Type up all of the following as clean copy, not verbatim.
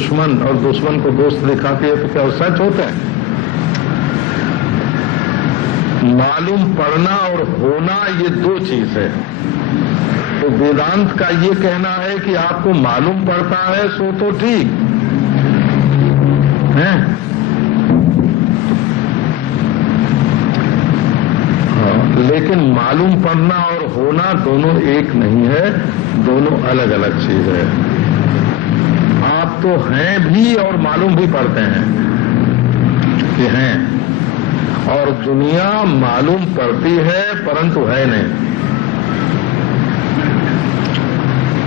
दुश्मन और दुश्मन को दोस्त दिखाती है, तो क्या वो सच होते हैं? मालूम पड़ना और होना ये दो चीज है। तो वेदांत का ये कहना है कि आपको मालूम पड़ता है सो तो ठीक है, लेकिन मालूम पड़ना और होना दोनों एक नहीं है, दोनों अलग अलग चीज है। आप तो हैं भी और मालूम भी पड़ते हैं कि हैं, और दुनिया मालूम पड़ती है परंतु है नहीं।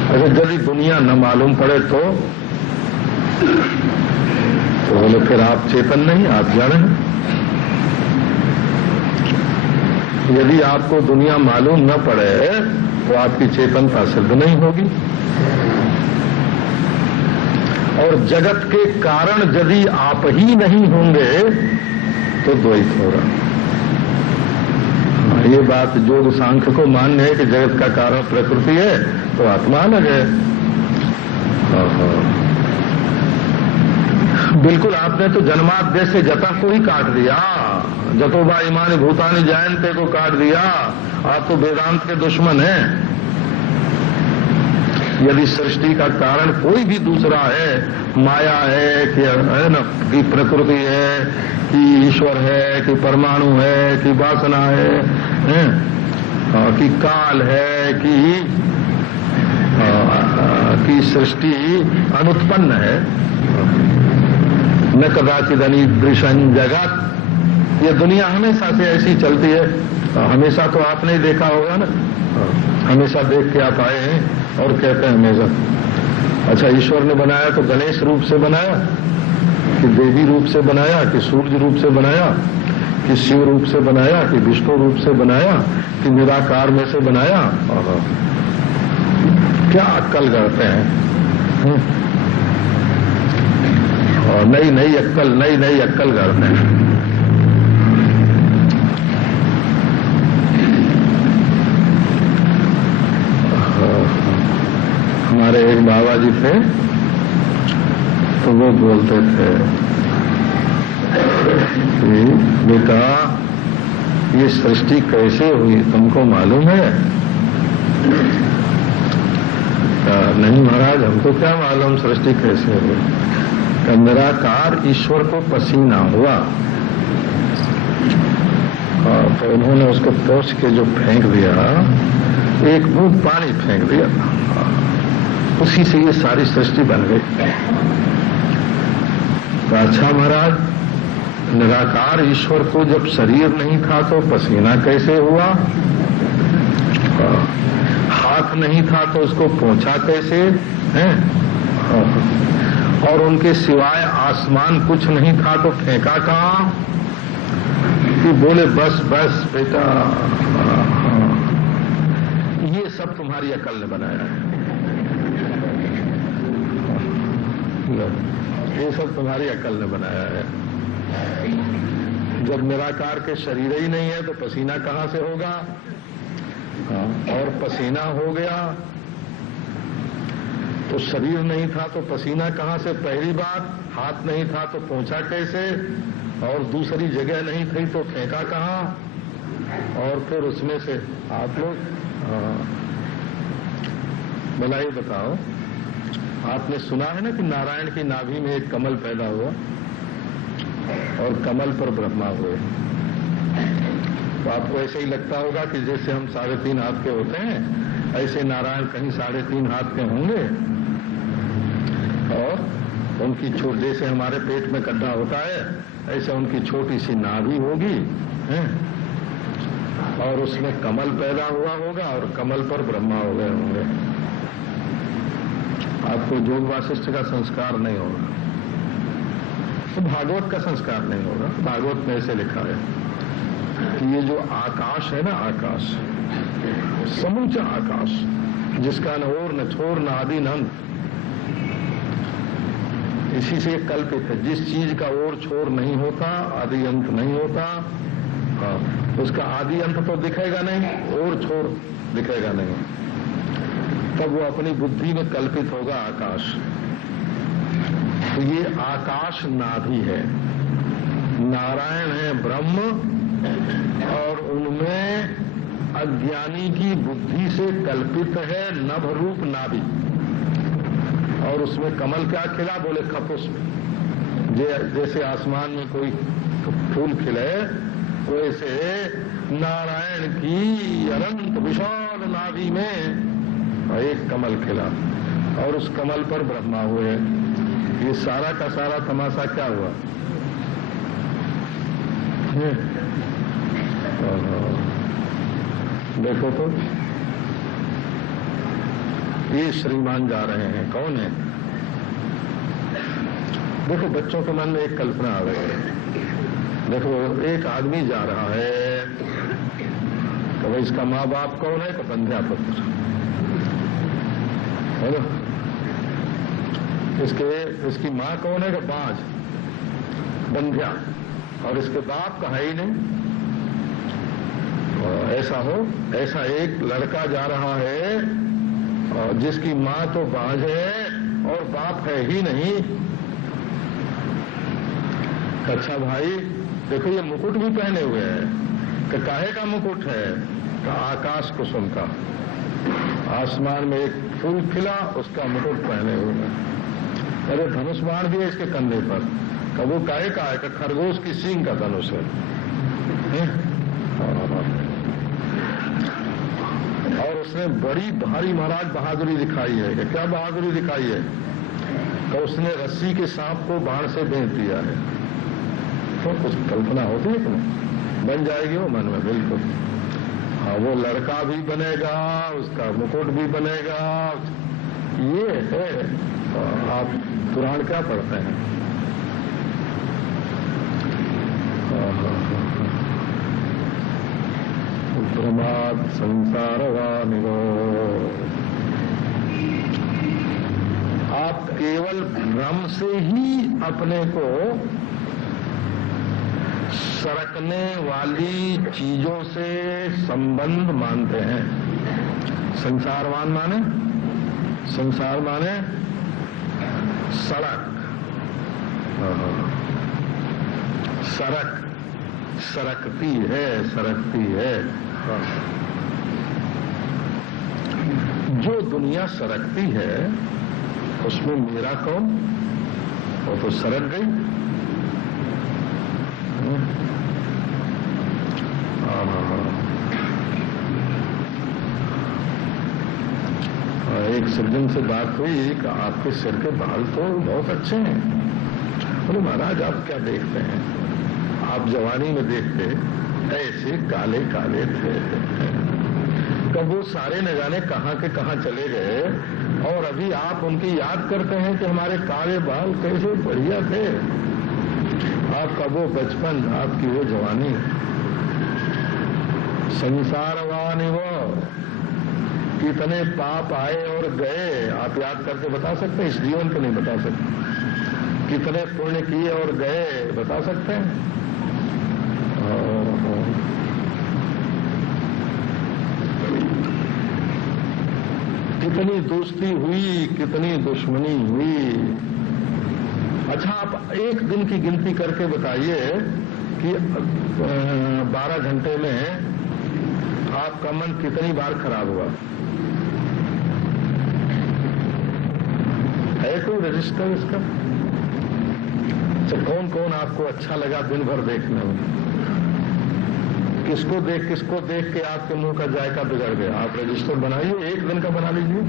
अगर यदि दुनिया न मालूम पड़े तो बोले फिर आप चेतन नहीं, आप जड़ हैं। यदि आपको दुनिया मालूम न पड़े तो आपकी चेतनता सिद्ध नहीं होगी। और जगत के कारण यदि आप ही नहीं होंगे तो द्वैत होगा। ये बात योग सांख्य को मान्य है कि जगत का कारण प्रकृति है तो आत्मा अलग है। बिल्कुल, आपने तो जन्माद्य से जता को ही काट दिया, जतोबा इमानी भूतानी जायंते को काट दिया। आप तो वेदांत के दुश्मन हैं। यदि सृष्टि का कारण कोई भी दूसरा है, माया है कि है न, कि प्रकृति है कि ईश्वर है कि परमाणु है कि वासना है कि काल है कि सृष्टि अनुत्पन्न है, न कदाचित अनिदृशं जगत। ये दुनिया हमेशा से ऐसी चलती है। हमेशा तो आपने ही देखा होगा ना, हमेशा देख के आप आए हैं और कहते हैं हमेशा। अच्छा, ईश्वर ने बनाया तो गणेश रूप से बनाया कि देवी रूप से बनाया कि सूर्य रूप से बनाया कि शिव रूप से बनाया कि विष्णु रूप से बनाया कि निराकार में से बनाया? क्या अक्कल करते हैं? और नई नई अक्कल करते हैं। हमारे एक बाबा जी थे तो वो बोलते थे कि बेटा ये सृष्टि कैसे हुई तुमको मालूम है? नहीं महाराज, हमको क्या मालूम सृष्टि कैसे हुई। निराकार ईश्वर को पसीना हुआ तो उन्होंने उसको पोंछ के जो फेंक दिया, एक बूंद पानी फेंक दिया, उसी से ये सारी सृष्टि बन गई। तो अच्छा महाराज, निराकार ईश्वर को जब शरीर नहीं था तो पसीना कैसे हुआ? हाथ नहीं था तो उसको पोंछा कैसे है? और उनके सिवाय आसमान कुछ नहीं था तो फेंका कहां? कि बोले बस बस बेटा, ये सब तुम्हारी अकल ने बनाया है, ये सब तुम्हारी अकल ने बनाया है। जब निराकार के शरीर ही नहीं है तो पसीना कहां से होगा? और पसीना हो गया तो शरीर नहीं था तो पसीना कहां से? पहली बात, हाथ नहीं था तो पोंछा कैसे? और दूसरी जगह नहीं थी तो फेंका कहां? और फिर उसमें से आप लोग भलाई बताओ, आपने सुना है ना कि नारायण की नाभि में एक कमल पैदा हुआ और कमल पर ब्रह्मा हुए। तो आपको ऐसे ही लगता होगा कि जैसे हम 3.5 हाथ के होते हैं, ऐसे नारायण कहीं 3.5 हाथ के होंगे और उनकी छोट, जैसे हमारे पेट में गड्ढा होता है ऐसे उनकी छोटी सी नाभि होगी है? और उसमें कमल पैदा हुआ होगा और कमल पर ब्रह्मा हो गए होंगे। आपको योग वासिष्ठ का संस्कार नहीं होगा तो भागवत का संस्कार नहीं होगा। भागवत में ऐसे लिखा है कि ये जो आकाश है ना, आकाश, समूचा आकाश जिसका न ओर न छोर न आदि न अंत, इसी से कल्पित है। जिस चीज का ओर छोर नहीं होता, आदि अंत नहीं होता, उसका आदि अंत तो दिखेगा नहीं, ओर छोर दिखेगा नहीं, तब वो अपनी बुद्धि में कल्पित होगा आकाश। तो ये आकाश नाभि है, नारायण है ब्रह्म, और उनमें अज्ञानी की बुद्धि से कल्पित है नभ रूप नाभि। और उसमें कमल क्या खिला? बोले खपुष्प। जैसे आसमान में कोई फूल खिले, वैसे नारायण की अनंत विशाल नाभि में एक कमल खिला, और उस कमल पर ब्रह्मा हुए। ये सारा का सारा तमाशा क्या हुआ? देखो तो, ये श्रीमान जा रहे हैं, कौन है? देखो, बच्चों के मन में एक कल्पना आ रही है। देखो, एक आदमी जा रहा है, तो भाई इसका माँ बाप कौन है? तो बंध्या पुत्र है ना। इसकी माँ कौन है? तो बाज, बंध्या, और इसके बाप का है ही नहीं। ऐसा एक लड़का जा रहा है जिसकी माँ तो बाज है और बाप है ही नहीं। अच्छा भाई, देखो ये मुकुट भी पहने हुए हैं। कि काहे का मुकुट है? का आकाश कुसुम का, आसमान में एक फूल खिला, उसका मुकुट पहने हुए हैं। अरे धनुष बाण भी है इसके कंधे पर। का वो काहे का है? कि खरगोश की सींग का धनुष है। और उसने बड़ी भारी महाराज बहादुरी दिखाई है। कि क्या बहादुरी दिखाई है? तो उसने रस्सी के सांप को बाण से भेज दिया है। तो कुछ कल्पना होती है तुम्हें? बन जाएगी वो मन में, बिल्कुल। हाँ, वो लड़का भी बनेगा, उसका मुकुट भी बनेगा। ये है। आप पुराण क्या पढ़ते हैं? प्रमाद संसारवानिवो। आप केवल भ्रम से ही अपने को सरकने वाली चीजों से संबंध मानते हैं। संसारवान माने? संसार माने सड़क, सरकती है। जो दुनिया सरकती है उसमें मेरा कौन? वो तो सरक गई। एक सज्जन से बात हुई कि आपके सिर के बाल तो बहुत अच्छे हैं। बोले महाराज आप क्या देखते हैं? आप जवानी में देखते ऐसे काले काले थे, तब वो सारे न जाने कहां के कहां चले गए, और अभी आप उनकी याद करते हैं कि हमारे काले बाल कैसे बढ़िया थे। आपका वो बचपन, आपकी वो जवानी। संसारवानी वो कितने पाप आए और गए, आप याद करके बता सकते हैं? इस जीवन को नहीं बता सकते। कितने पुण्य किए और गए, बता सकते हैं? कितनी दोस्ती हुई, कितनी दुश्मनी हुई। अच्छा, आप एक दिन की गिनती करके बताइए कि 12 घंटे में आपका मन कितनी बार खराब हुआ? है कोई रजिस्टर इसका? तो कौन कौन आपको अच्छा लगा दिन भर देखने में? किसको देख के आपके मुंह का जायका बिगड़ गया? आप रजिस्टर बनाइए, एक दिन का बना लीजिए।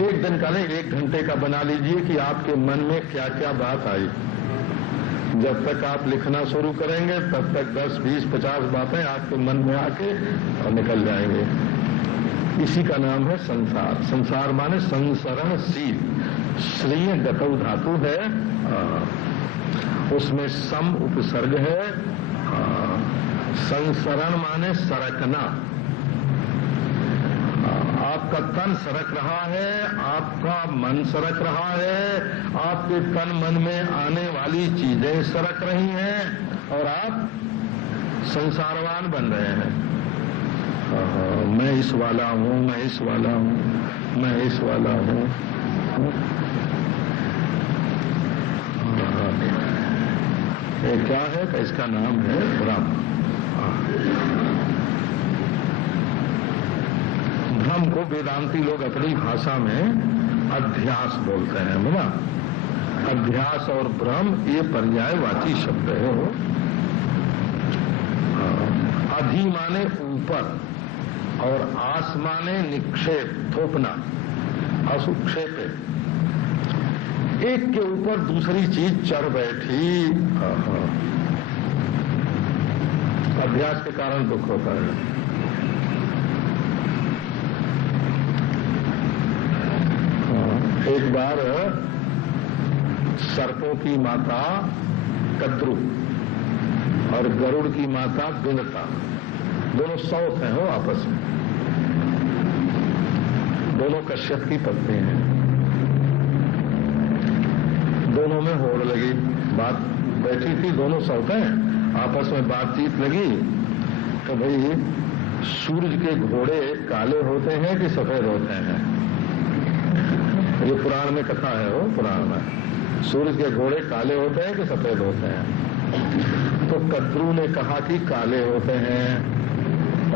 एक दिन का नहीं, 1 घंटे का बना लीजिए कि आपके मन में क्या क्या बात आई। जब तक आप लिखना शुरू करेंगे तब तक 10, 20, 50 बातें आपके मन में आके और निकल जाएंगे। इसी का नाम है संसार। संसार माने संसरणशील। श्रीय गतौ धातु है, उसमें सम उपसर्ग है। संसरण माने सरकना। आपका तन सरक रहा है, आपका मन सरक रहा है, आपके तन मन में आने वाली चीजें सरक रही हैं और आप संसारवान बन रहे हैं। मैं इस वाला हूँ, मैं इस वाला हूँ, मैं इस वाला हूँ। ये क्या है कि इसका नाम है भ्रम। भ्रम को वेदांती लोग अपनी भाषा में अध्यास बोलते हैं, बोला। अध्यास और भ्रम ये पर्यायवाची शब्द है। अधि माने ऊपर और आस माने निक्षेप, थोपना, असुक्षेपे। एक के ऊपर दूसरी चीज चढ़ बैठी। अभ्यास के कारण दुख होता है। एक बार सर्पों की माता कद्रू और गरुड़ की माता बिनता, दोनों सौत हैं हो आपस में, दोनों कश्यप की पत्नी हैं। दोनों में होड़ लगी, बात बैठी थी, दोनों सौतें आपस में बातचीत लगी। तो भाई सूरज के घोड़े काले होते हैं कि सफेद होते हैं? ये पुराण में कथा है, वो पुराण में। सूरज के घोड़े काले होते हैं कि सफेद होते हैं? तो कद्रू ने कहा कि काले होते हैं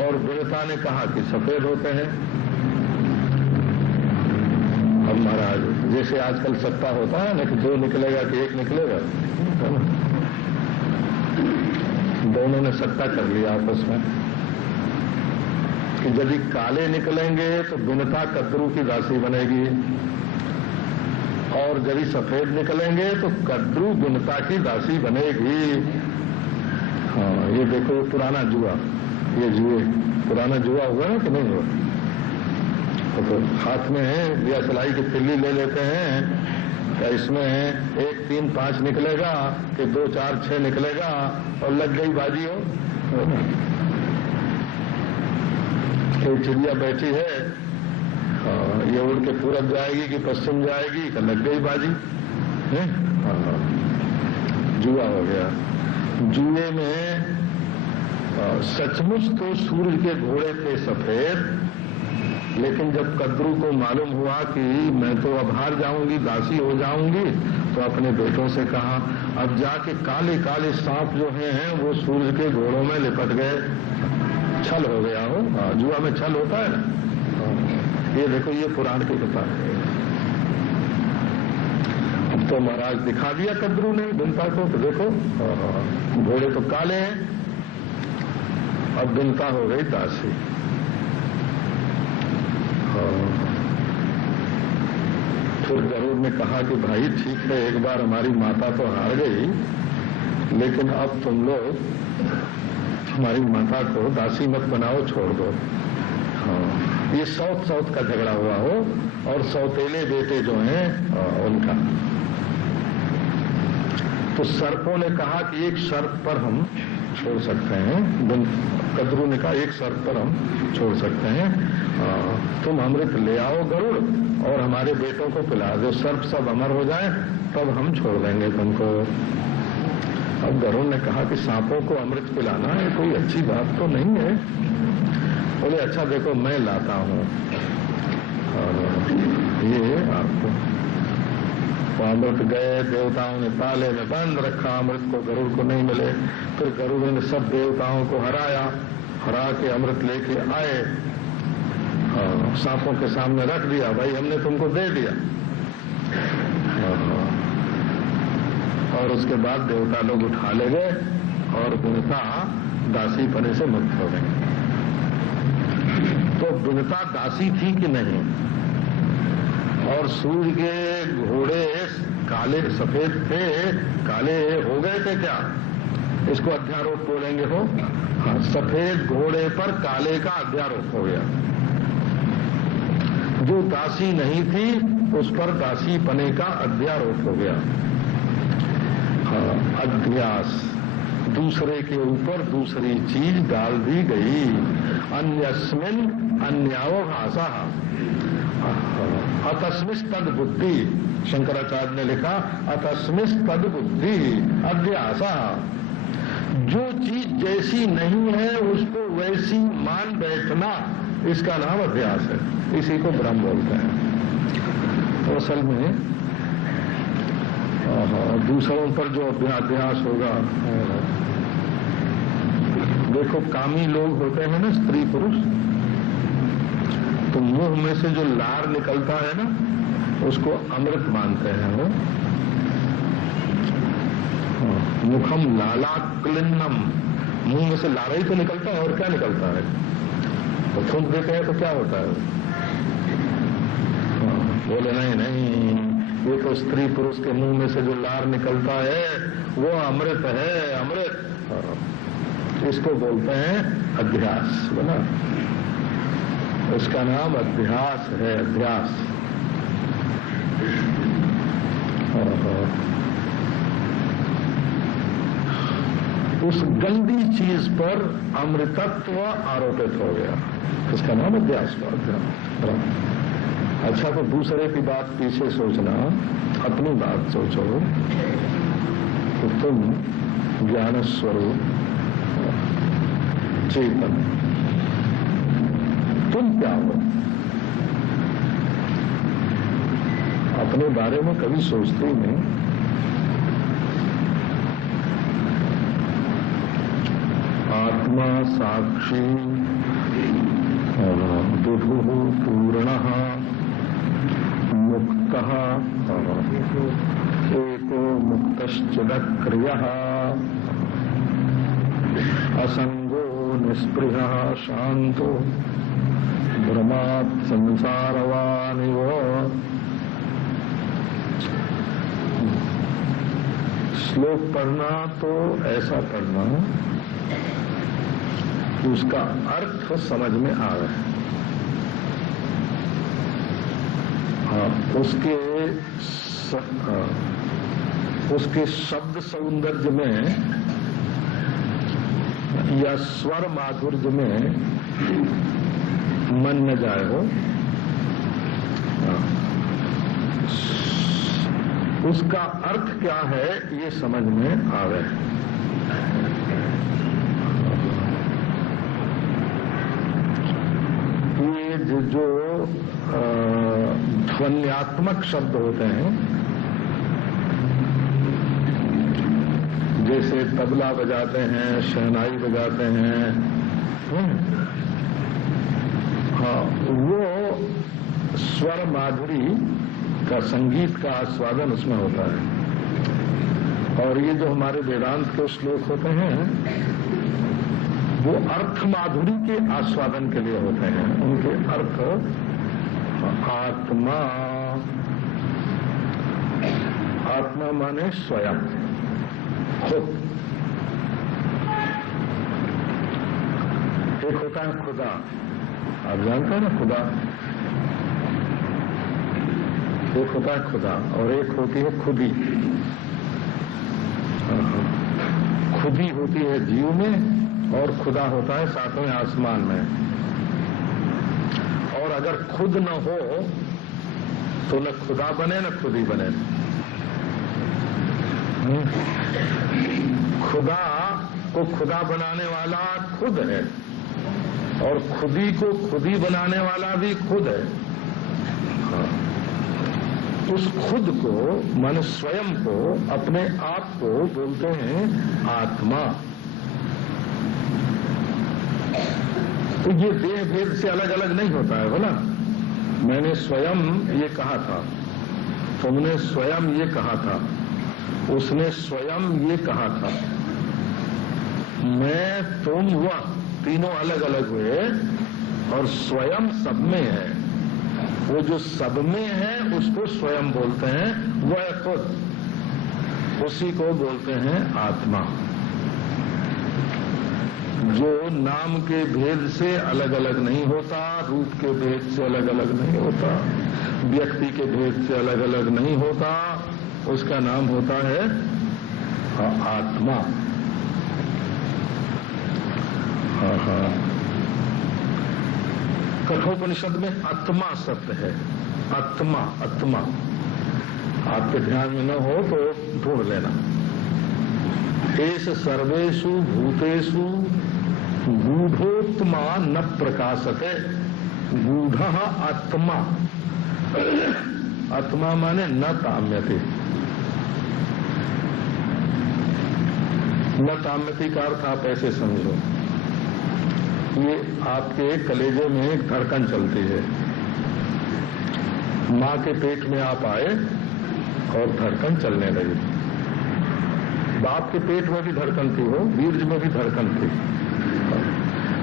और बिरता ने कहा कि सफेद होते हैं। अब महाराज जैसे आजकल सत्ता होता है ना कि दो निकलेगा कि एक निकलेगा, दोनों ने सत्ता कर लिया आपस में कि यदि काले निकलेंगे तो बिनता कद्रू की दासी बनेगी और यदि सफेद निकलेंगे तो कद्रू बिनता की दासी बनेगी। हाँ, ये देखो पुराना जुआ, ये जुए पुराना जुआ हुआ ना कि नहीं हुआ? तो हाथ में या सिलाई की तिल्ली ले लेते हैं, तो इसमें 1, 3, 5 निकलेगा कि 2, 4, 6 निकलेगा और लग गई बाजी हो। एक चिड़िया बैठी है, ये उड़ के पूरब जाएगी कि पश्चिम जाएगी, कि लग गई बाजी है। जुआ हो गया। जुए में सचमुच तो सूरज के घोड़े थे सफेद, लेकिन जब कद्रू को मालूम हुआ कि मैं तो अब हार जाऊंगी, दासी हो जाऊंगी, तो अपने बेटों से कहा अब जाके काले काले सांप जो हैं वो सूरज के घोड़ों में लिपट गए। छल हो गया हो। जुआ में छल होता है ना। ये देखो, ये पुराण की कथा है। अब तो महाराज दिखा दिया कद्रू ने बिनता को, तो देखो घोड़े तो काले हैं, अब बिनता हो गई दासी। फिर गरुड़ ने कहा कि भाई ठीक है, एक बार हमारी माता तो हार गई, लेकिन अब तुम लोग हमारी माता को दासी मत बनाओ, छोड़ दो। ये सौत का झगड़ा हुआ हो और सौतेले बेटे जो हैं उनका। तो सर्पों ने कहा कि एक शर्त पर हम छोड़ सकते हैं। कद्रू ने कहा एक शर्त पर हम छोड़ सकते हैं, तुम अमृत ले आओ गरुड़ और हमारे बेटों को पिला दो, सर्प सब अमर हो जाए तब हम छोड़ देंगे तुमको। अब गरुड़ ने कहा कि सांपों को अमृत पिलाना है कोई अच्छी बात तो नहीं है। बोले अच्छा देखो मैं लाता हूं, ये आपको। तो अमृत गए, देवताओं ने ताले में बंद रखा, अमृत को गरुड़ को नहीं मिले। फिर गरुड़ ने सब देवताओं को हरा के अमृत लेके आए, सांपों के सामने रख दिया, भाई हमने तुमको दे दिया। और उसके बाद देवता लोग उठा ले गए और बिनता दासी पने से मुक्त हो गई। तो बिनता दासी थी कि नहीं? और सूर्य के घोड़े काले सफेद थे, काले हो गए थे क्या? इसको अध्यारोप बोलेंगे हो। हाँ, सफेद घोड़े पर काले का अध्यारोप हो गया। जो दासी नहीं थी उस पर दासी पने का अध्यारोप हो गया। हाँ, अध्यास, दूसरे के ऊपर दूसरी चीज डाल दी गई। अन्यस्मिन अन्यावभाषा अतस्मिस तद बुद्धि, शंकराचार्य ने लिखा अतस्मिस तद बुद्धि अध्यासा। जो चीज जैसी नहीं है उसको वैसी मान बैठना, इसका नाम अध्यास है। इसी को भ्रम बोलते हैं। तो असल में दूसरों पर जो अध्यास होगा, देखो कामी लोग होते हैं ना, स्त्री पुरुष, तो मुंह में से जो लार निकलता है ना, उसको अमृत मानते हैं वो। मुखम लालाक्लिन्नम, मुंह में से लारा ही तो निकलता है, और क्या निकलता है? तो थूक देते हैं तो क्या होता है? बोले नहीं नहीं, ये तो स्त्री पुरुष के मुंह में से जो लार निकलता है वो अमृत है, अमृत। इसको बोलते हैं अध्यास, बोला। उसका नाम अध्यास है, अध्यास। उस गंदी चीज पर अमृतत्व आरोपित हो गया, इसका नाम अध्यास हुआ। अच्छा, तो दूसरे की बात पीछे सोचना, अपनी बात सोचो। तो तुम ज्ञान स्वरूप चेतन, तुम क्या हो? अपने बारे में कभी सोचते ही नहीं। आत्मा साक्षी विभु पूर्णः मुक्तः एको मुक्तश्चिदक्रियः असंगो निस्पृहः शांतो ब्रह्मात् संसारवानिव। श्लोक पढ़ना तो ऐसा पढ़ना कि उसका अर्थ समझ में आ रहा है। उसके शब्द सौंदर्य में या स्वर माधुर्य में मन न जाए हो, उसका अर्थ क्या है ये समझ में आ रहा है। ये जो ध्वन्यात्मक शब्द होते हैं, जैसे तबला बजाते हैं, शहनाई बजाते हैं, हाँ, वो स्वर माधुरी का, संगीत का आस्वादन उसमें होता है। और ये जो हमारे वेदांत के श्लोक होते हैं, वो अर्थ माधुरी के आस्वादन के लिए होते हैं। उनके अर्थ आत्मा, आत्मा माने स्वयं, खुद। एक होता है खुदा, आप जानते हैं ना खुदा। एक होता है खुदा और एक होती है खुदी। खुदी होती है जीव में और खुदा होता है सातवें आसमान में। और अगर खुद न हो तो न खुदा बने न खुदी बने। खुदा को खुदा बनाने वाला खुद है और खुदी को खुदी बनाने वाला भी खुद है। उस खुद को, माने स्वयं को, अपने आप को बोलते हैं आत्मा। तो ये देह भेद से अलग अलग नहीं होता है, बोला। मैंने स्वयं ये कहा था, तुमने स्वयं ये कहा था, उसने स्वयं ये कहा था, मैं, तुम, वह, तीनों अलग अलग हुए और स्वयं सब में है। वो जो सब में है उसको स्वयं बोलते हैं, वह खुद, उसी को बोलते हैं आत्मा। जो नाम के भेद से अलग अलग नहीं होता, रूप के भेद से अलग अलग नहीं होता, व्यक्ति के भेद से अलग अलग नहीं होता, उसका नाम होता है आत्मा। कठोपनिषद में आत्मा शब्द है, आत्मा, आत्मा। आपके ध्यान में न हो तो ढूंढ लेना। एष सर्वेषु भूतेषु गूढ़ोत्मा न प्रकाशते। गूढ़ आत्मा, आत्मा माने न ताम्यते। न ताम्यति का अर्थ आप ऐसे समझो, ये आपके कलेजे में एक धड़कन चलती है। मां के पेट में आप आए और धड़कन चलने लगी। बाप के पेट में भी धड़कन थी, वो वीर्ज में भी धड़कन थी,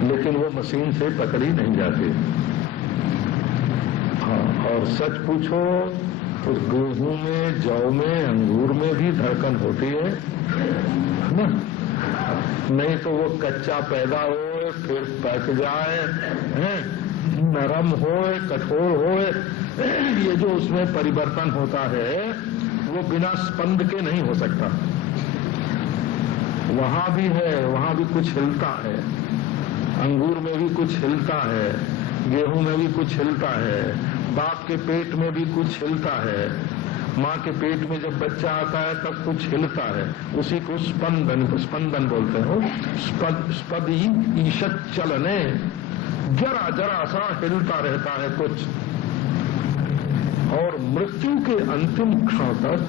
लेकिन वो मशीन से पकड़ी नहीं जाती। हाँ, और सच पूछो तो गेहूं में, जौ में, अंगूर में भी धड़कन होती है ना। नहीं तो वो कच्चा पैदा हो, फिर पक जाए, नरम हो, कठोर हो, ये जो उसमें परिवर्तन होता है वो बिना स्पंद के नहीं हो सकता। वहां भी है, वहां भी कुछ हिलता है, अंगूर में भी कुछ हिलता है, गेहूं में भी कुछ हिलता है, बाप के पेट में भी कुछ हिलता है, मां के पेट में जब बच्चा आता है तब कुछ हिलता है, उसी को स्पंदन बोलते हो। स्पदी ईशत चलने, जरा जरा सा हिलता रहता है कुछ, और मृत्यु के अंतिम क्षण तक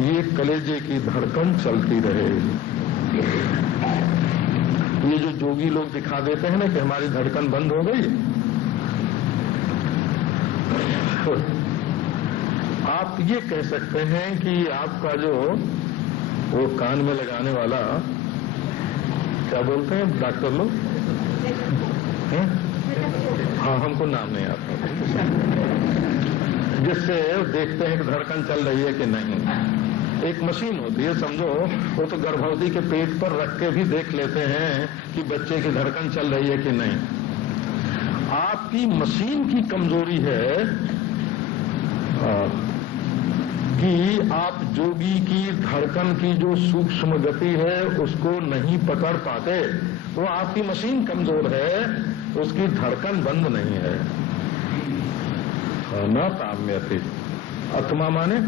ये कलेजे की धड़कन चलती रहेगी। ये जो जोगी लोग दिखा देते हैं ना कि हमारी धड़कन बंद हो गई, तो आप ये कह सकते हैं कि आपका जो वो कान में लगाने वाला, क्या बोलते हैं डॉक्टर लोग, हाँ हमको नाम नहीं आता, जिससे देखते हैं कि धड़कन चल रही है कि नहीं। एक मशीन होती है समझो, वो तो गर्भवती के पेट पर रख के भी देख लेते हैं कि बच्चे की धड़कन चल रही है कि नहीं। आपकी मशीन की कमजोरी है कि आप जोगी की धड़कन की जो सूक्ष्म गति है उसको नहीं पकड़ पाते। वो आपकी मशीन कमजोर है, उसकी धड़कन बंद नहीं है। न ताम्यते, आत्मा माने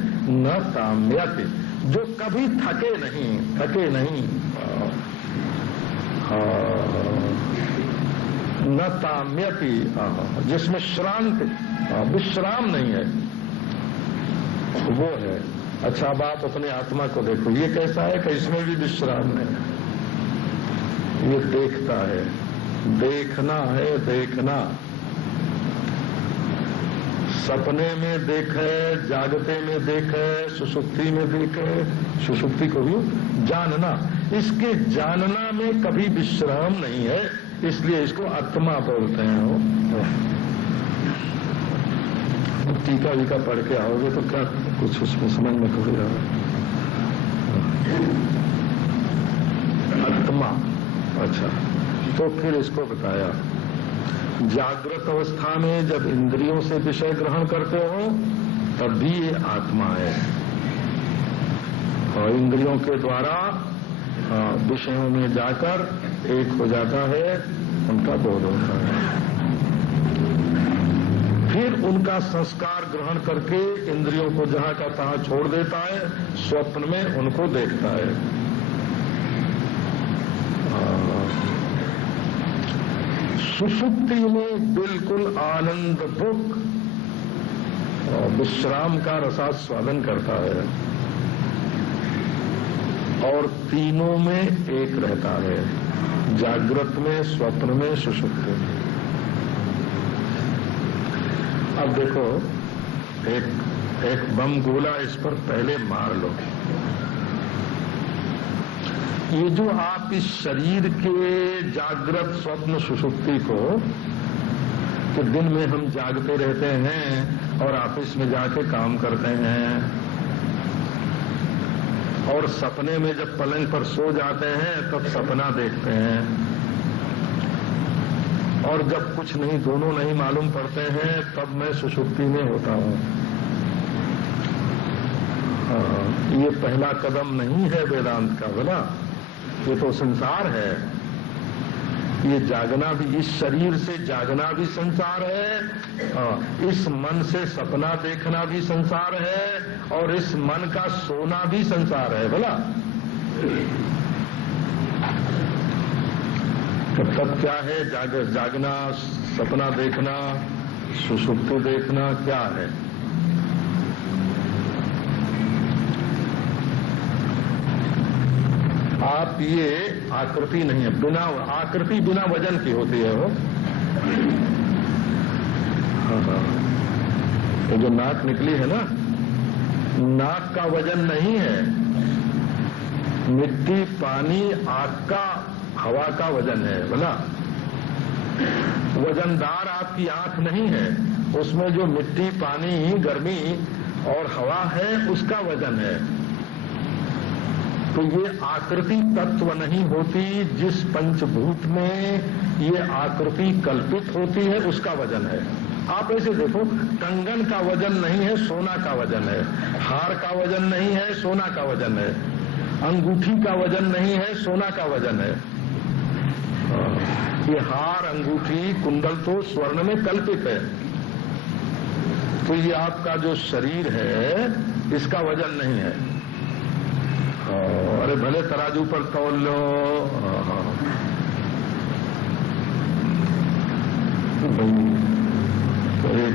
न ताम्यते, जो कभी थके नहीं, थके नहीं। न ताम्यति, जिसमें श्रांति, विश्राम नहीं है, वो है। अच्छा, अब आप अपने आत्मा को देखो, ये कैसा है कि इसमें भी विश्राम नहीं। ये देखता है, देखना है, देखना। सपने में देखे, जागते में देखे, सुषुप्ति में देखे, सुषुप्ति को भी जानना। इसके जानना में कभी विश्राम नहीं है, इसलिए इसको आत्मा बोलते हैं। टीका वीका पढ़ के आओगे तो क्या कुछ उसमें समझ में थोड़ी आ रहा। आत्मा, अच्छा, तो फिर इसको बताया, जागृत अवस्था में जब इंद्रियों से विषय ग्रहण करते हो तब भी ये आत्मा है, और इंद्रियों के द्वारा विषयों में जाकर एक हो जाता है, उनका बोध होता है। फिर उनका संस्कार ग्रहण करके इंद्रियों को जहां का तहां छोड़ देता है, स्वप्न में उनको देखता है। सुषुप्ति में बिल्कुल आनंद दुख और विश्राम का रसास्वादन करता है, और तीनों में एक रहता है, जागृत में, स्वप्न में, सुषुप्ति में। अब देखो, एक बम गोला इस पर पहले मार लो। ये जो आप इस शरीर के जागृत, स्वप्न, सुषुप्ति को, कि दिन में हम जागते रहते हैं और ऑफिस में जाके काम करते हैं, और सपने में जब पलंग पर सो जाते हैं तब सपना देखते हैं, और जब कुछ नहीं, दोनों नहीं मालूम पड़ते हैं तब मैं सुषुप्ति में होता हूं। ये पहला कदम नहीं है वेदांत का, बोला, ये तो संसार है। ये जागना भी, इस शरीर से जागना भी संसार है, इस मन से सपना देखना भी संसार है, और इस मन का सोना भी संसार है। बोला, तब क्या है? जागना, सपना देखना, सुषुप्ति देखना क्या है? आप ये आकृति नहीं है, बिना आकृति बिना वजन की होती है वो। ये जो नाक निकली है ना, नाक का वजन नहीं है। मिट्टी, पानी, आग का, हवा का वजन है बोला। वजनदार आपकी आंख नहीं है, उसमें जो मिट्टी, पानी, गर्मी और हवा है उसका वजन है। तो ये आकृति तत्व नहीं होती, जिस पंचभूत में ये आकृति कल्पित होती है उसका वजन है। आप ऐसे देखो, कंगन का वजन नहीं है, सोना का वजन है। हार का वजन नहीं है, सोना का वजन है। अंगूठी का वजन नहीं है, सोना का वजन है। ये हार, अंगूठी, कुंडल तो स्वर्ण में कल्पित है। तो ये आपका जो शरीर है इसका वजन नहीं है। अरे भले तराजू पर तौल लो। तो एक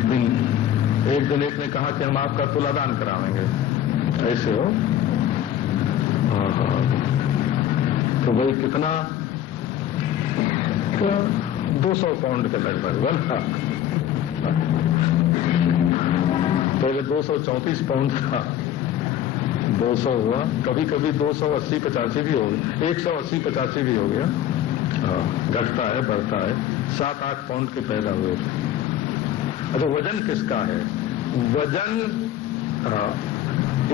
दिन एक ने कहा कि हम आपका तुलादान करावेंगे, ऐसे हो। तो भाई कितना? 200 पाउंड के लगभग बना। पहले 234 पाउंड था, 200 हुआ, कभी कभी 280-85 भी हो गया, 180-85 भी हो गया। घटता है, बढ़ता है। 7-8 पाउंड के पैदा हुए थे। अच्छा, वजन किसका है? वजन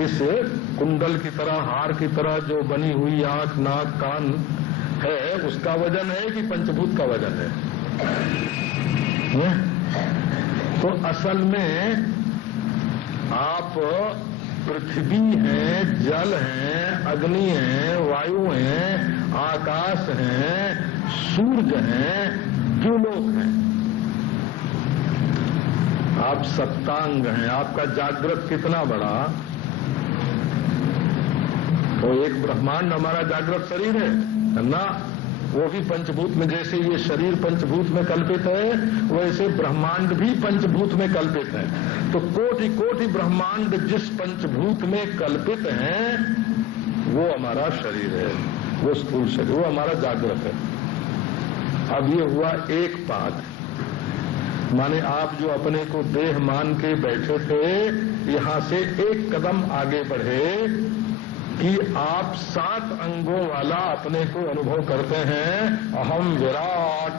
इस कुंडल की तरह, हार की तरह जो बनी हुई आंख, नाक, कान है उसका वजन है कि पंचभूत का वजन है? तो असल में आप पृथ्वी है, जल है, अग्नि है, वायु है, आकाश है, सूर्य है, द्युलोक है। आप सप्तांग हैं। आपका जागृत कितना बड़ा? तो एक ब्रह्मांड हमारा जागृत शरीर है ना, वो भी पंचभूत में। जैसे ये शरीर पंचभूत में कल्पित है, वैसे ब्रह्मांड भी पंचभूत में कल्पित है। तो कोटि कोटि ब्रह्मांड जिस पंचभूत में कल्पित हैं, वो हमारा शरीर है, वो स्थूल शरीर, वो हमारा जागृत है। अब ये हुआ एक पाद, माने आप जो अपने को देह मान के बैठे थे, यहां से एक कदम आगे बढ़े कि आप 7 अंगों वाला अपने को अनुभव करते हैं। अहम विराट।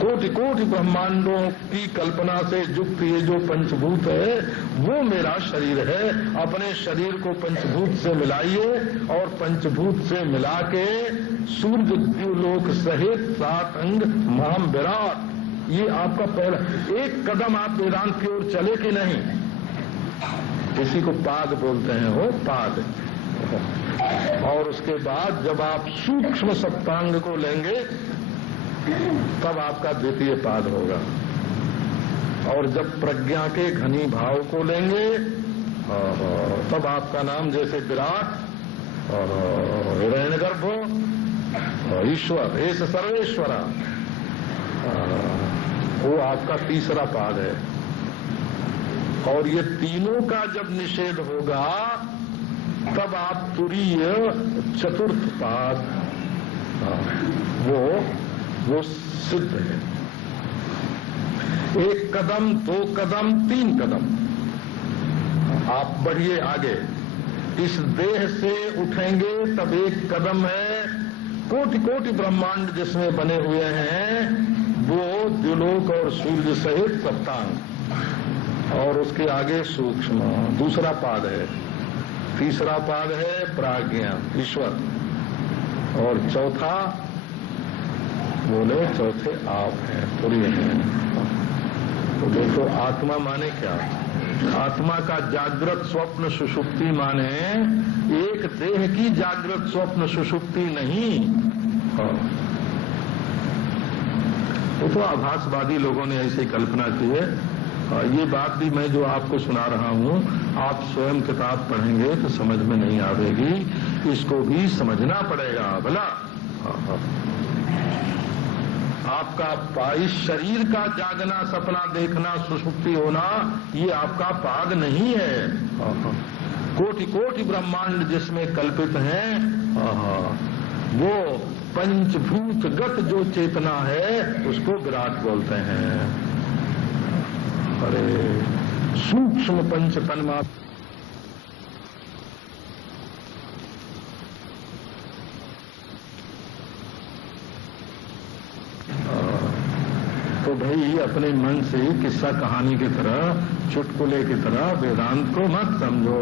कोटि कोटि ब्रह्मांडों की कल्पना से युक्त ये जो पंचभूत है वो मेरा शरीर है। अपने शरीर को पंचभूत से मिलाइए और पंचभूत से मिला के सूर्य द्युलोक सहित 7 अंग महाम विराट। ये आपका पहला एक कदम आप वेदांत की ओर चले कि नहीं? इसी को पाद बोलते हैं, वो पाद। और उसके बाद जब आप सूक्ष्म सप्तांग को लेंगे तब आपका द्वितीय पाद होगा। और जब प्रज्ञा के घनी भाव को लेंगे तब आपका नाम जैसे विराट, हिरण्यगर्भ, ईश्वर, ऐसे सर्वेश्वरा, वो आपका तीसरा पाद है। और ये तीनों का जब निषेध होगा तब आप तुरीय चतुर्थ पाद, वो सिद्ध है। 1 कदम, 2 कदम, 3 कदम आप बढ़िए आगे। इस देह से उठेंगे तब 1 कदम है। कोटि कोटि ब्रह्मांड जिसमें बने हुए हैं वो द्युलोक और सूर्य सहित सप्तांग, और उसके आगे सूक्ष्म दूसरा पाद है। तीसरा पाद है प्राज्ञा, ईश्वर, और चौथा बोले चौथे आप हैं, तुरीय हैं। तो देखो आत्मा माने क्या? आत्मा का जागृत स्वप्न सुषुप्ति माने एक देह की जागृत स्वप्न सुषुप्ति नहीं। वो तो आभासवादी लोगों ने ऐसी कल्पना की है ये बात भी मैं जो आपको सुना रहा हूं, आप स्वयं किताब पढ़ेंगे तो समझ में नहीं आवेगी, इसको भी समझना पड़ेगा भला। आपका इस शरीर का जागना, सपना देखना, सुषुप्ति होना, ये आपका पाग नहीं है। कोटि कोटि ब्रह्मांड जिसमें कल्पित हैं, वो पंचभूतगत जो चेतना है उसको विराट बोलते हैं। अरे सूक्ष्म पंच तन्मात्र, तो भाई अपने मन से किस्सा कहानी की तरह, चुटकुले की तरह वेदांत को मत समझो।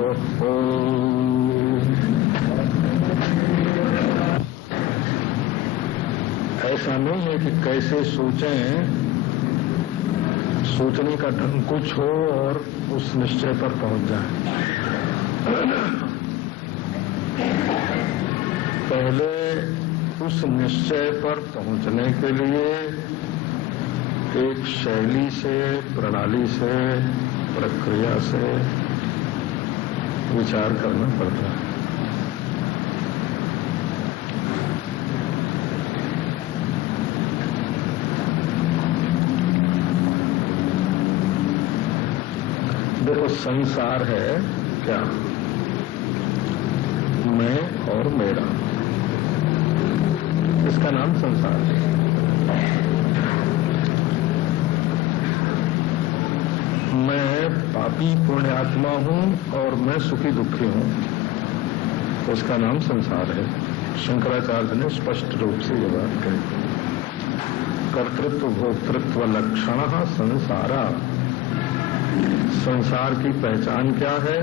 ऐसा नहीं है कि कैसे सोचें, सोचने का ढंग कुछ हो और उस निश्चय पर पहुंच जाए। पहले उस निश्चय पर पहुंचने के लिए एक शैली से, प्रणाली से, प्रक्रिया से विचार करना पड़ता है। देखो, संसार है क्या? मैं और मेरा, इसका नाम संसार है। मैं पापी पुण्यात्मा हूं और मैं सुखी दुखी हूं, उसका नाम संसार है। शंकराचार्य ने स्पष्ट रूप से ये बात कही। कर्तृत्व भोक्तृत्व लक्षण संसारा। संसार की पहचान क्या है?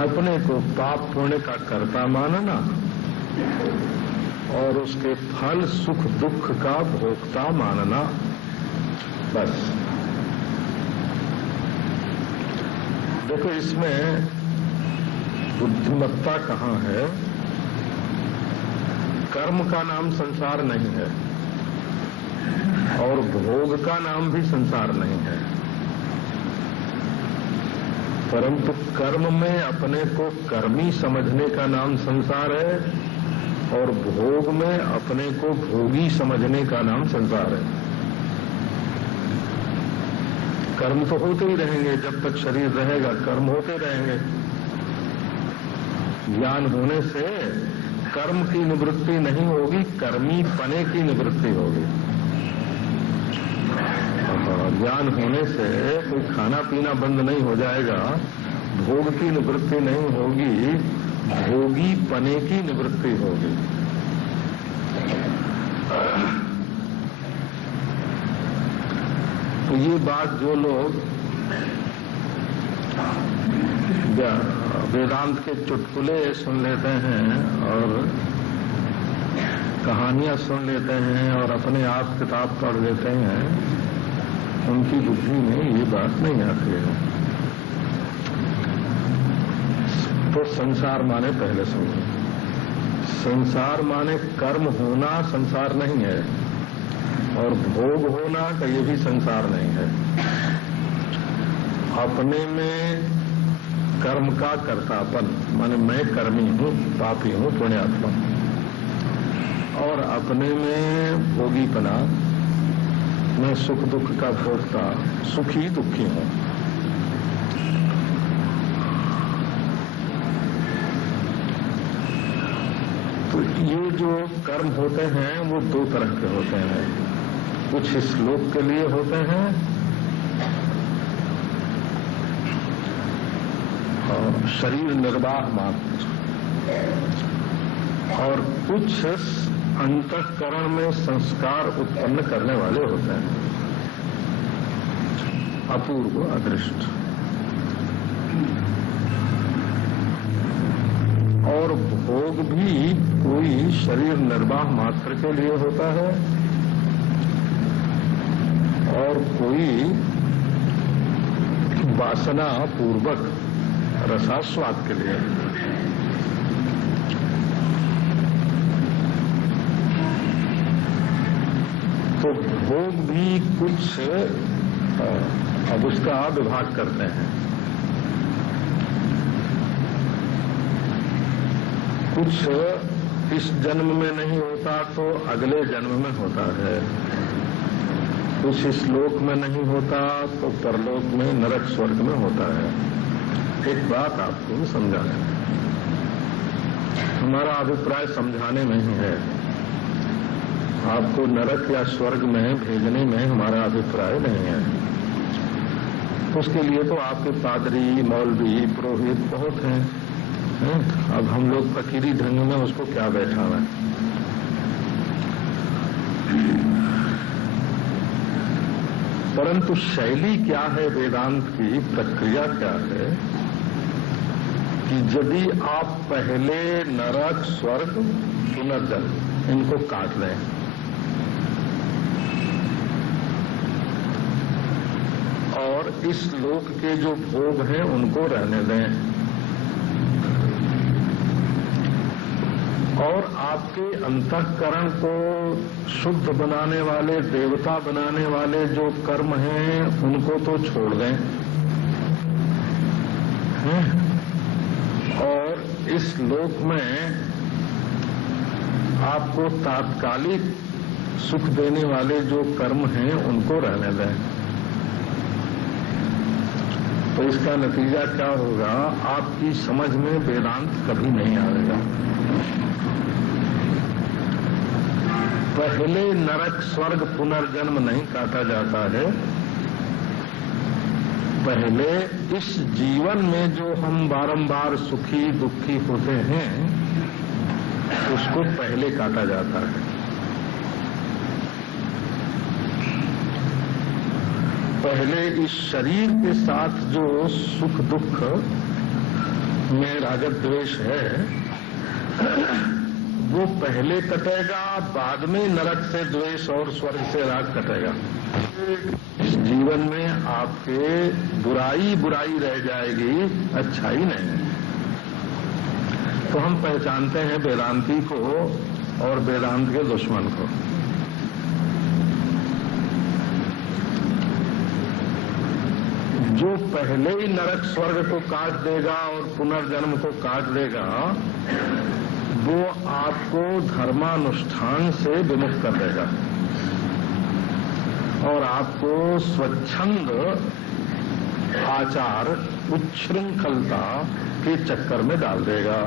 अपने को पाप पुण्य का कर्ता मानना और उसके फल सुख दुख का भोक्ता मानना, बस। देखो, इसमें बुद्धिमत्ता कहाँ है? कर्म का नाम संसार नहीं है और भोग का नाम भी संसार नहीं है, परंतु कर्म में अपने को कर्मी समझने का नाम संसार है और भोग में अपने को भोगी समझने का नाम संसार है। कर्म तो होते ही रहेंगे, जब तक शरीर रहेगा कर्म होते रहेंगे। ज्ञान होने से कर्म की निवृत्ति नहीं होगी, कर्मी पने की निवृत्ति होगी। ज्ञान होने से कोई खाना पीना बंद नहीं हो जाएगा, भोग की निवृत्ति नहीं होगी, भोगी पने की निवृत्ति होगी। तो ये बात जो लोग वेदांत के चुटकुले सुन लेते हैं और कहानियां सुन लेते हैं और अपने आप किताब पढ़ लेते हैं, उनकी बुद्धि में ये बात नहीं आती है। तो संसार माने, पहले समझो, संसार माने कर्म होना संसार नहीं है और भोग होना का ये भी संसार नहीं है। अपने में कर्म का कर्तापन, माने मैं कर्मी हूं, पापी हूं, पुण्यात्मा, और अपने में भोगीपना, मैं सुख दुख का भोगता, सुखी दुखी हूं। तो ये जो कर्म होते हैं वो दो तरह के होते हैं। कुछ इस लोक के लिए होते हैं और शरीर निर्वाह मात्र, और कुछ अंतःकरण में संस्कार उत्पन्न करने वाले होते हैं, अपूर्व अदृष्ट। और भोग भी कोई शरीर निर्वाह मात्र के लिए होता है और कोई वासना पूर्वक रसास्वाद के लिए। तो भोग भी कुछ अब उसका विभाग करते हैं। कुछ इस जन्म में नहीं होता तो अगले जन्म में होता है, कुछ इस लोक में नहीं होता तो परलोक में, नरक स्वर्ग में होता है। एक बात आपको समझाना है, हमारा अभिप्राय समझाने में ही है, आपको नरक या स्वर्ग में भेजने में हमारा अभिप्राय नहीं है। उसके लिए तो आपके पादरी, मौलवी, पुरोहित बहुत हैं। अब हम लोग फकीरी ढंग में उसको क्या बैठाना है। परंतु शैली क्या है वेदांत की, प्रक्रिया क्या है कि यदि आप पहले नरक, स्वर्ग, पुनर्जन्म इनको काट लें और इस लोक के जो भोग हैं उनको रहने दें और आपके अंतःकरण को शुद्ध बनाने वाले, देवता बनाने वाले जो कर्म हैं उनको तो छोड़ दें और इस लोक में आपको तात्कालिक सुख देने वाले जो कर्म हैं उनको रहने दें। तो इसका नतीजा क्या होगा, आपकी समझ में वेदांत कभी नहीं आएगा। पहले नरक, स्वर्ग, पुनर्जन्म नहीं काटा जाता है, पहले इस जीवन में जो हम बारंबार सुखी दुखी होते हैं उसको पहले काटा जाता है। पहले इस शरीर के साथ जो सुख दुख में राग द्वेष है वो पहले कटेगा, बाद में नरक से द्वेष और स्वर्ग से राग कटेगा। इस जीवन में आपके बुराई बुराई रह जाएगी, अच्छाई नहीं। तो हम पहचानते हैं वेदांती को और वेदांत के दुश्मन को। जो पहले ही नरक स्वर्ग को काट देगा और पुनर्जन्म को काट देगा वो आपको धर्मानुष्ठान से विमुक्त कर देगा और आपको स्वच्छंद आचार, उच्छृंखलता के चक्कर में डाल देगा।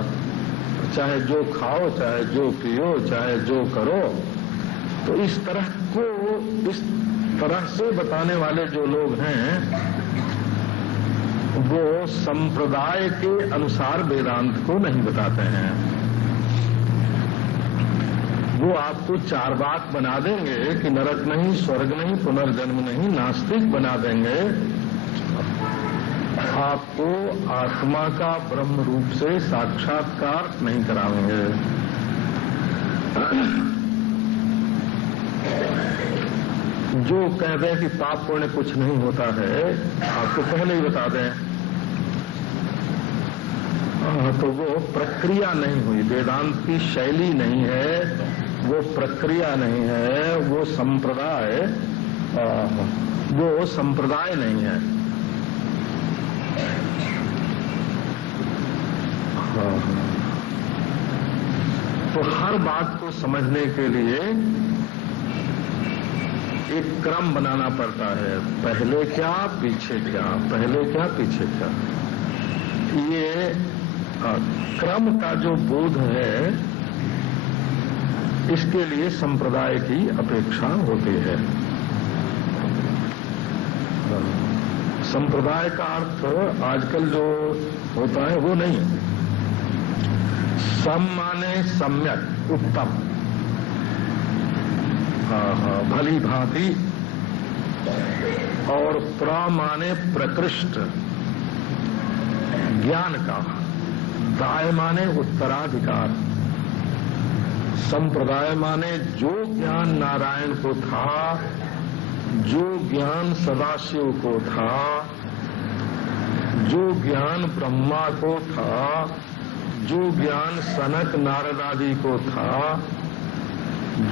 चाहे जो खाओ, चाहे जो पियो, चाहे जो करो। तो इस तरह से बताने वाले जो लोग हैं वो संप्रदाय के अनुसार वेदांत को नहीं बताते हैं। वो आपको चार बात बना देंगे कि नरक नहीं, स्वर्ग नहीं, पुनर्जन्म नहीं, नास्तिक बना देंगे। आपको आत्मा का ब्रह्म रूप से साक्षात्कार नहीं कराएंगे। जो कहते हैं कि पाप पुण्य कुछ नहीं होता है, आपको पहले ही बता दें, तो वो प्रक्रिया नहीं हुई, वेदांत की शैली नहीं है, वो प्रक्रिया नहीं है, वो संप्रदाय नहीं है। तो हर बात को समझने के लिए एक क्रम बनाना पड़ता है, पहले क्या पीछे क्या, पहले क्या पीछे क्या। ये क्रम का जो बोध है इसके लिए संप्रदाय की अपेक्षा होती है। संप्रदाय का अर्थ आजकल जो होता है वो नहीं, सम माने सम्यक, उत्तम, भली भांति, और प्र माने प्रकृष्ट, ज्ञान का, दाय माने उत्तराधिकार, संप्रदाय माने जो ज्ञान नारायण को था, जो ज्ञान सदाशिव को था, जो ज्ञान ब्रह्मा को था, जो ज्ञान सनक नारद आदि को था,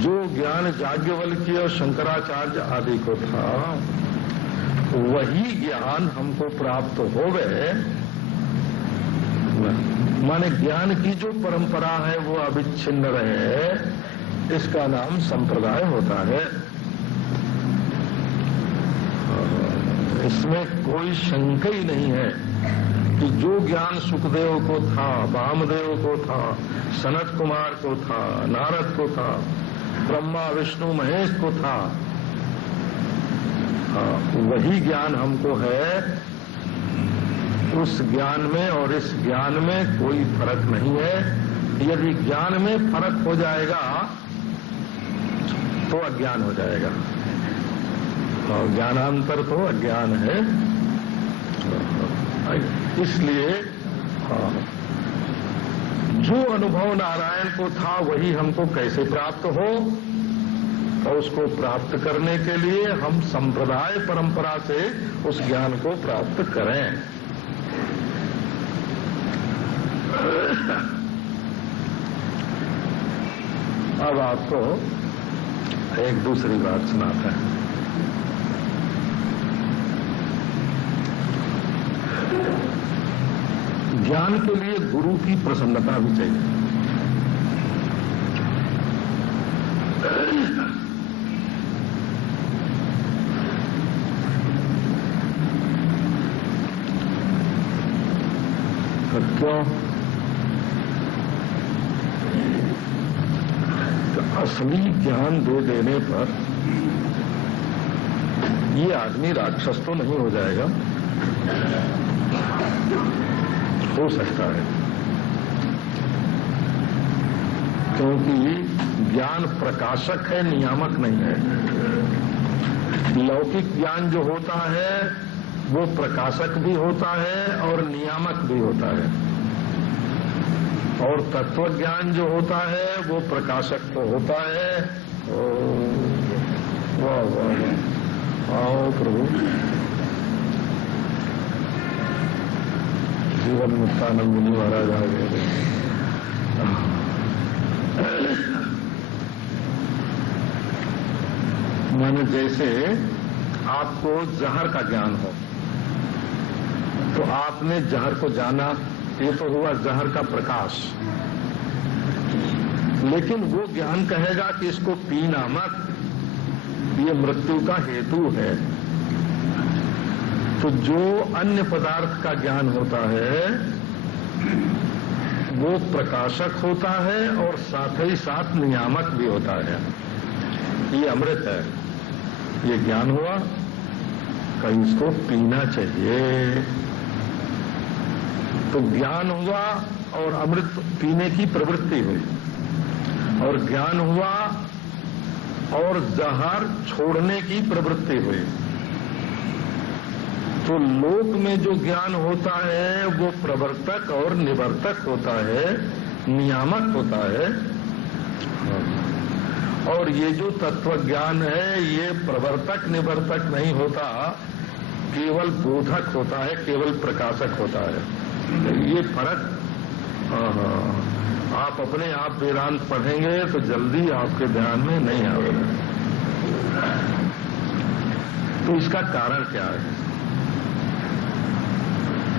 जो ज्ञान याज्ञवल्क्य और शंकराचार्य आदि को था, वही ज्ञान हमको प्राप्त होवे, माने ज्ञान की जो परंपरा है वो अविच्छिन्न रहे, इसका नाम संप्रदाय होता है। इसमें कोई शंका ही नहीं है कि जो ज्ञान सुखदेव को था, वामदेव को था, सनत कुमार को था, नारद को था, ब्रह्मा विष्णु महेश को था, वही ज्ञान हमको है। उस ज्ञान में और इस ज्ञान में कोई फर्क नहीं है। यदि ज्ञान में फर्क हो जाएगा तो अज्ञान हो जाएगा, और ज्ञानांतर तो अज्ञान है। इसलिए जो अनुभव नारायण को था वही हमको कैसे प्राप्त हो, और उसको प्राप्त करने के लिए हम संप्रदाय परंपरा से उस ज्ञान को प्राप्त करें। अब आपको एक दूसरी बात सुनाते हैं। ज्ञान के लिए गुरु की प्रसन्नता भी चाहिए। क्यों? तो असली ज्ञान दे देने पर ये आदमी राक्षस तो नहीं हो जाएगा? हो सकता है, क्योंकि ज्ञान प्रकाशक है, नियामक नहीं है। लौकिक ज्ञान जो होता है वो प्रकाशक भी होता है और नियामक भी होता है, और तत्व ज्ञान जो होता है वो प्रकाशक तो होता है। वाह वाह, आओ प्रभु। जीवन मुक्तानंद मुनि महाराज आ गए। माने जैसे आपको जहर का ज्ञान हो तो आपने जहर को जाना, ये तो हुआ जहर का प्रकाश। लेकिन वो ज्ञान कहेगा कि इसको पीना मत, ये मृत्यु का हेतु है। तो जो अन्य पदार्थ का ज्ञान होता है वो प्रकाशक होता है और साथ ही साथ नियामक भी होता है। ये अमृत है, ये ज्ञान हुआ, कहीं इसको पीना चाहिए। तो ज्ञान हुआ और अमृत पीने की प्रवृत्ति हुई, और ज्ञान हुआ और जहर छोड़ने की प्रवृत्ति हुई। तो लोक में जो ज्ञान होता है वो प्रवर्तक और निवर्तक होता है, नियामक होता है। और ये जो तत्व ज्ञान है ये प्रवर्तक निवर्तक नहीं होता, केवल बोधक होता है, केवल प्रकाशक होता है। ये फर्क आप अपने आप वेदांत पढ़ेंगे तो जल्दी आपके ध्यान में नहीं आएगा। तो इसका कारण क्या है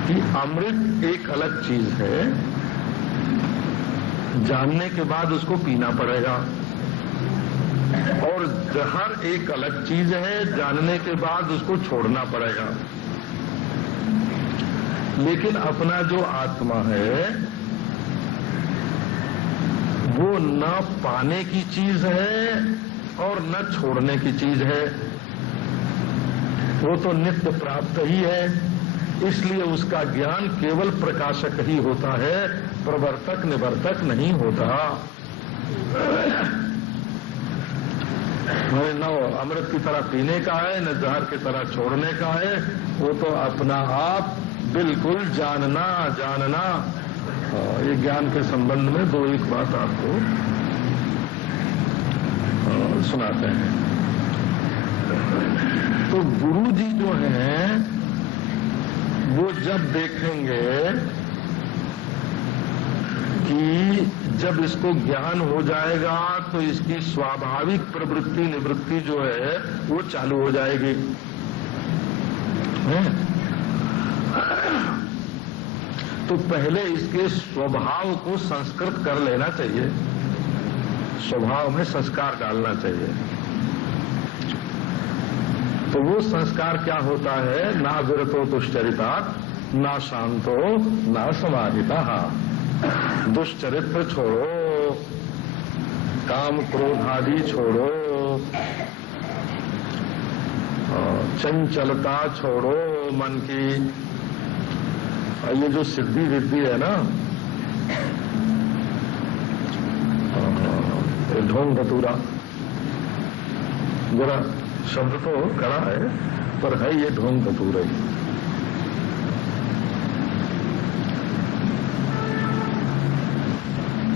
कि अमृत एक अलग चीज है, जानने के बाद उसको पीना पड़ेगा, और जहर एक अलग चीज है, जानने के बाद उसको छोड़ना पड़ेगा। लेकिन अपना जो आत्मा है वो न पाने की चीज है और न छोड़ने की चीज है, वो तो नित्य प्राप्त ही है। इसलिए उसका ज्ञान केवल प्रकाशक ही होता है, प्रवर्तक निवर्तक नहीं होता। न अमृत की तरह पीने का है, न जहर की तरह छोड़ने का है, वो तो अपना आप बिल्कुल जानना। ये ज्ञान के संबंध में दो एक बात आपको सुनाते हैं। तो गुरु जी जो हैं वो जब देखेंगे कि जब इसको ज्ञान हो जाएगा तो इसकी स्वाभाविक प्रवृत्ति निवृत्ति जो है वो चालू हो जाएगी। तो पहले इसके स्वभाव को संस्कृत कर लेना चाहिए, स्वभाव में संस्कार डालना चाहिए। तो वो संस्कार क्या होता है? ना विरतो दुश्चरितात्, ना शांतो, ना समाहिता। दुष्चरित्र छोड़ो, काम क्रोध आदि छोड़ो, चंचलता छोड़ो मन की। और ये जो सिद्धि विद्धि है ना, ढोंग धतूरा, जरा शब्द तो कड़ा है पर है ये ढोंग धतूरा।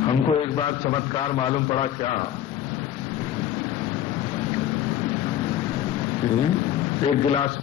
हमको एक बार चमत्कार मालूम पड़ा क्या, एक गिलास